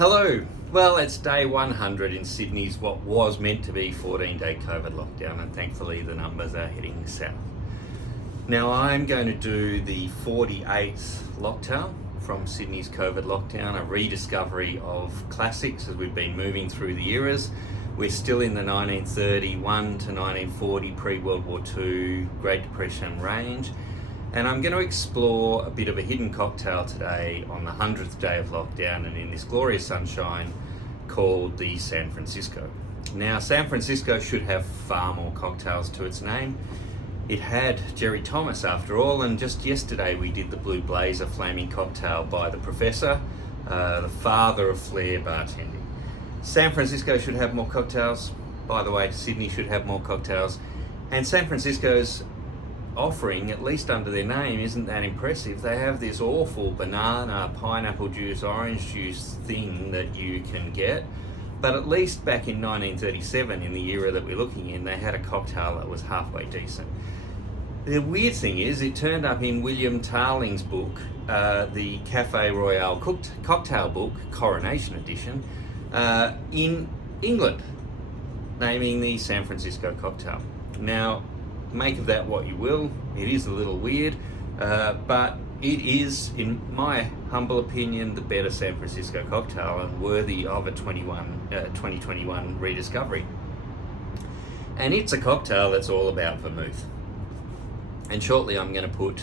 Hello. Well, it's day 100 in Sydney's what was meant to be 14-day COVID lockdown, and thankfully the numbers are heading south. Now I'm going to do the 48th lockdown from Sydney's COVID lockdown, a rediscovery of classics as we've been moving through the eras. We're still in the 1931 to 1940 pre-World War II Great Depression range. And I'm going to explore a bit of a hidden cocktail today on the 100th day of lockdown and in this glorious sunshine called the San Francisco. Now, San Francisco should have far more cocktails to its name. It had Jerry Thomas after all, and just yesterday we did the Blue Blazer Flaming Cocktail by the Professor, the father of flair bartending. San Francisco should have more cocktails. By the way, Sydney should have more cocktails. And San Francisco's offering, at least under their name, isn't that impressive. They have this awful banana, pineapple juice, orange juice thing that you can get, but at least back in 1937, in the era that we're looking in, they had a cocktail that was halfway decent. The weird thing is, it turned up in William Tarling's book, the Cafe Royale cocktail book, Coronation Edition, in England, naming the San Francisco cocktail. Now, make of that what you will. It is a little weird, but it is, in my humble opinion, the better San Francisco cocktail and worthy of a 2021 rediscovery. And it's a cocktail that's all about vermouth. And shortly I'm going to put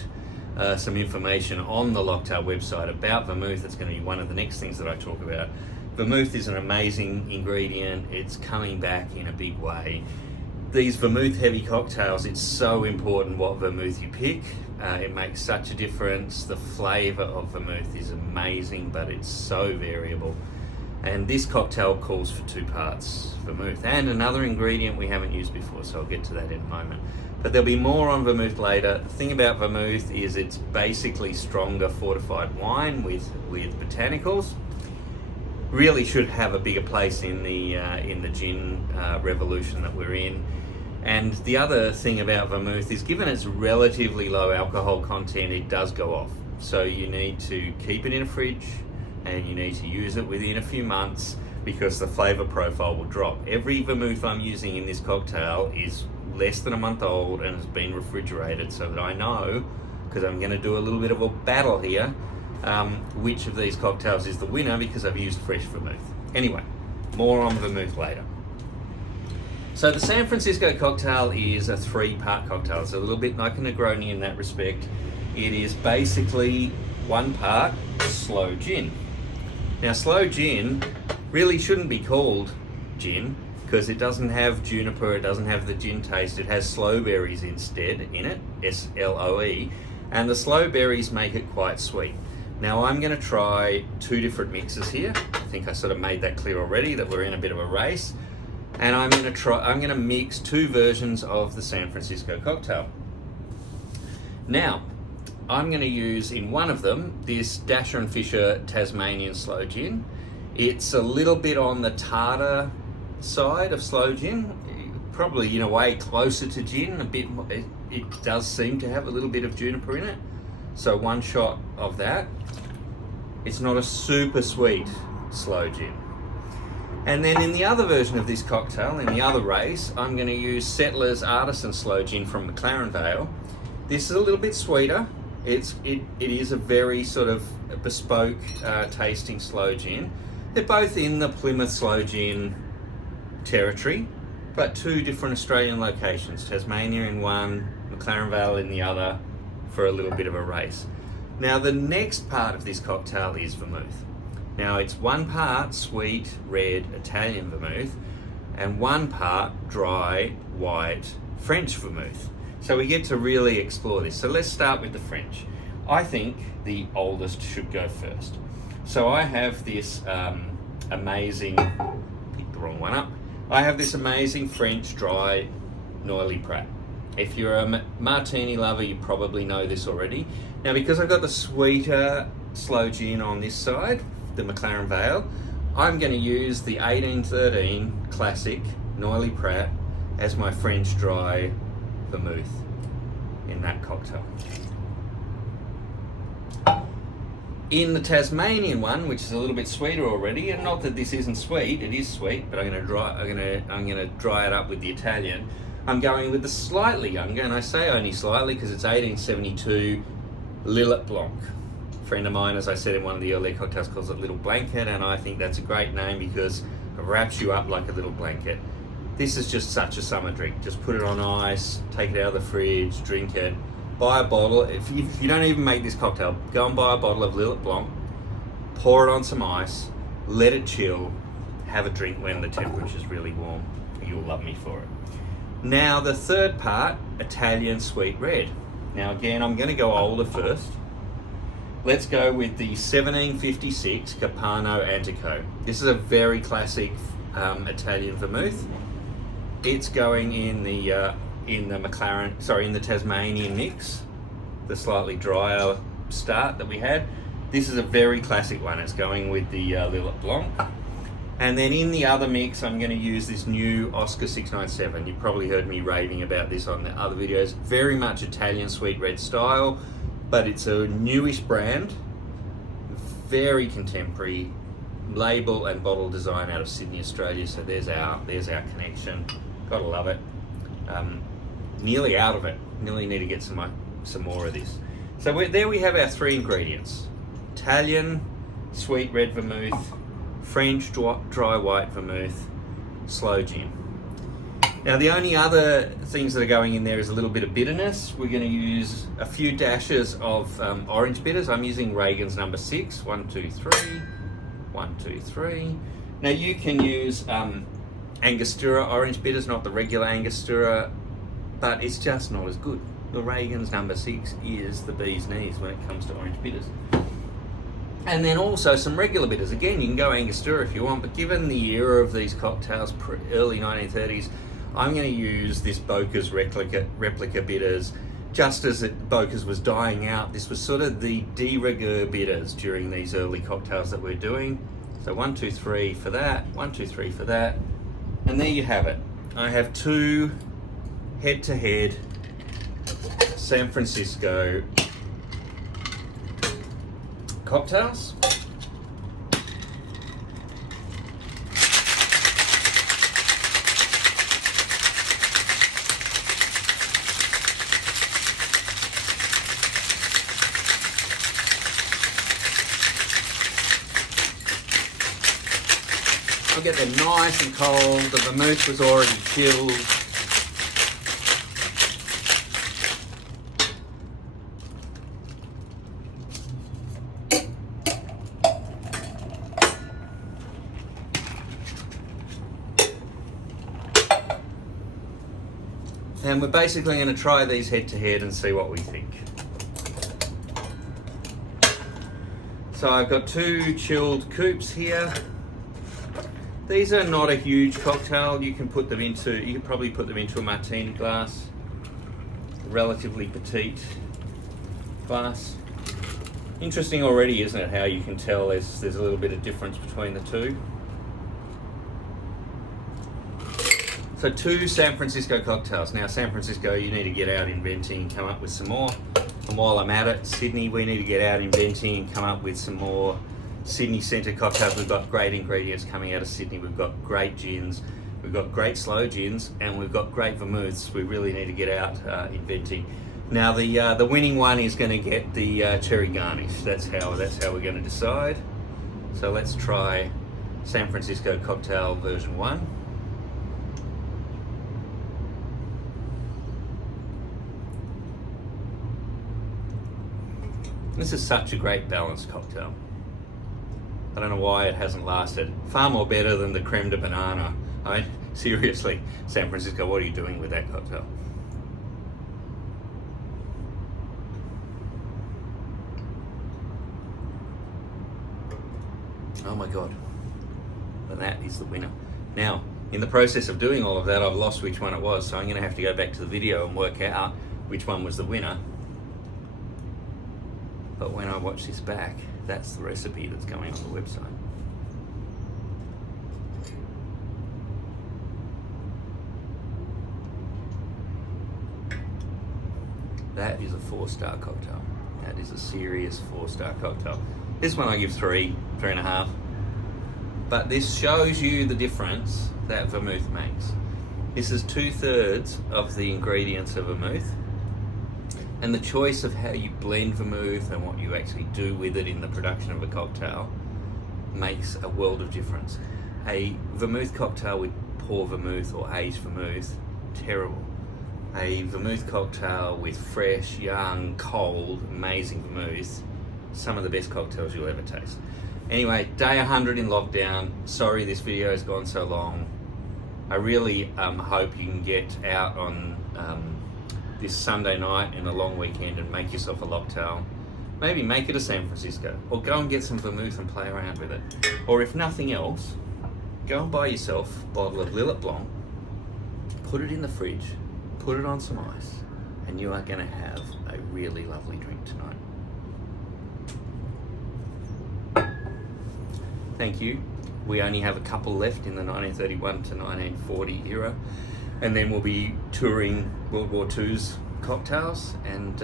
some information on the Locktail website about vermouth. It's going to be one of the next things that I talk about. Vermouth is an amazing ingredient. It's coming back in a big way. These vermouth heavy cocktails, it's so important what vermouth you pick. It makes such a difference. The flavour of vermouth is amazing, but it's so variable. And this cocktail calls for 2 parts vermouth and another ingredient we haven't used before, so I'll get to that in a moment. But there'll be more on vermouth later. The thing about vermouth is it's basically stronger fortified wine with botanicals. Really should have a bigger place in the gin revolution that we're in. And the other thing about vermouth is, given its relatively low alcohol content, it does go off. So you need to keep it in a fridge and you need to use it within a few months because the flavour profile will drop. Every vermouth I'm using in this cocktail is less than a month old and has been refrigerated, so that I know, because I'm going to do a little bit of a battle here, which of these cocktails is the winner because I've used fresh vermouth. Anyway, more on vermouth later. So the San Francisco cocktail is a 3-part cocktail. It's a little bit like a Negroni in that respect. It is basically 1 part sloe gin. Now, sloe gin really shouldn't be called gin because it doesn't have juniper, it doesn't have the gin taste. It has sloe berries instead in it, S-L-O-E, and the sloe berries make it quite sweet. Now I'm going to try 2 different mixes here. I think I sort of made that clear already that we're in a bit of a race. And I'm going to mix 2 versions of the San Francisco cocktail. Now, I'm going to use in one of them this Dasher and Fisher Tasmanian sloe gin. It's a little bit on the tartar side of sloe gin, probably in a way closer to gin. It does seem to have a little bit of juniper in it. So 1 shot of that. It's not a super sweet sloe gin. And then in the other version of this cocktail, in the other race, I'm going to use Settler's Artisan Sloe Gin from McLaren Vale. This is a little bit sweeter. It is a very sort of bespoke tasting sloe gin. They're both in the Plymouth Sloe Gin territory, but 2 different Australian locations. Tasmania in one, McLaren Vale in the other, for a little bit of a race. Now the next part of this cocktail is vermouth. Now it's 1 part sweet red Italian vermouth and 1 part dry white French vermouth. So we get to really explore this. So let's start with the French. I think the oldest should go first. So I have this amazing, pick the wrong one up. I have this amazing French dry Noilly Prat. If you're a martini lover, you probably know this already. Now, because I've got the sweeter sloe gin on this side, the McLaren Vale, I'm going to use the 1813 classic Noilly Prat as my French dry vermouth in that cocktail. In the Tasmanian one, which is a little bit sweeter already, and not that this isn't sweet, it is sweet, but I'm going to dry it up with the Italian. I'm going with the slightly younger, and I say only slightly because it's 1872 Lillet Blanc. A friend of mine, as I said in one of the earlier cocktails, calls it Little Blanket, and I think that's a great name because it wraps you up like a little blanket. This is just such a summer drink. Just put it on ice, take it out of the fridge, drink it. Buy a bottle. If you don't even make this cocktail, go and buy a bottle of Lillet Blanc, pour it on some ice, let it chill, have a drink when the temperature's really warm. You'll love me for it. Now the third part, Italian Sweet Red. Now again, I'm going to go older first. Let's go with the 1756 Capano Antico. This is a very classic Italian vermouth. It's going in the Tasmanian mix, the slightly drier start that we had. This is a very classic one. It's going with the Lillet Blanc. And then in the other mix, I'm going to use this new Oscar 697. You've probably heard me raving about this on the other videos. Very much Italian sweet red style, but it's a newish brand, very contemporary, label and bottle design out of Sydney, Australia. So there's our connection. Gotta love it. Nearly out of it. Nearly need to get some more of this. So there we have our three ingredients: Italian sweet red vermouth, French dry white vermouth, sloe gin. Now the only other things that are going in there is a little bit of bitterness. We're going to use a few dashes of orange bitters. I'm using Reagan's number 6. 1, 2, 3. 1, 2, 3. Now you can use Angostura orange bitters, not the regular Angostura, but it's just not as good. The Reagan's number 6 is the bee's knees when it comes to orange bitters. And then also some regular bitters. Again, you can go Angostura if you want, but given the era of these cocktails, early 1930s, I'm going to use this Boker's replica bitters. Just as Boker's was dying out, this was sort of the de rigueur bitters during these early cocktails that we're doing. So 1, 2, 3 for that, 1, 2, 3 for that. And there you have it. I have two head-to-head San Francisco cocktails. I'll get them nice and cold. The vermouth was already chilled. And we're basically going to try these head to head and see what we think. So I've got two chilled coupes here. These are not a huge cocktail. You can probably put them into a martini glass, a relatively petite glass. Interesting already, isn't it, how you can tell there's a little bit of difference between the two. So two San Francisco cocktails. Now San Francisco, you need to get out inventing and come up with some more. And while I'm at it, Sydney, we need to get out inventing and come up with some more Sydney centre cocktails. We've got great ingredients coming out of Sydney. We've got great gins, we've got great sloe gins, and we've got great vermouths. We really need to get out inventing. Now the winning one is going to get the cherry garnish. That's how we're going to decide. So let's try San Francisco cocktail version 1. This is such a great balanced cocktail. I don't know why it hasn't lasted. Far more better than the creme de banana. I mean, seriously, San Francisco, what are you doing with that cocktail? Oh my God. And that is the winner. Now, in the process of doing all of that, I've lost which one it was, so I'm going to have to go back to the video and work out which one was the winner. But when I watch this back, that's the recipe that's going on the website. That is a 4-star cocktail. That is a serious 4-star cocktail. This one I give 3.5. But this shows you the difference that vermouth makes. This is 2/3 of the ingredients of vermouth. And the choice of how you blend vermouth and what you actually do with it in the production of a cocktail makes a world of difference. A vermouth cocktail with poor vermouth or aged vermouth, terrible. A vermouth cocktail with fresh, young, cold, amazing vermouth, some of the best cocktails you'll ever taste. Anyway, day 100 in lockdown. Sorry this video has gone so long. I really hope you can get out on this Sunday night and a long weekend and make yourself a locktail. Maybe make it a San Francisco, or go and get some vermouth and play around with it. Or if nothing else, go and buy yourself a bottle of Lillet Blanc, put it in the fridge, put it on some ice, and you are going to have a really lovely drink tonight. Thank you. We only have a couple left in the 1931 to 1940 era, and then we'll be touring World War II's cocktails and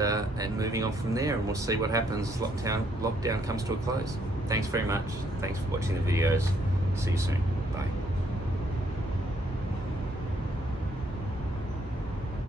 moving on from there, and we'll see what happens as lockdown comes to a close. Thanks very much. Thanks for watching the videos. See you soon. Bye.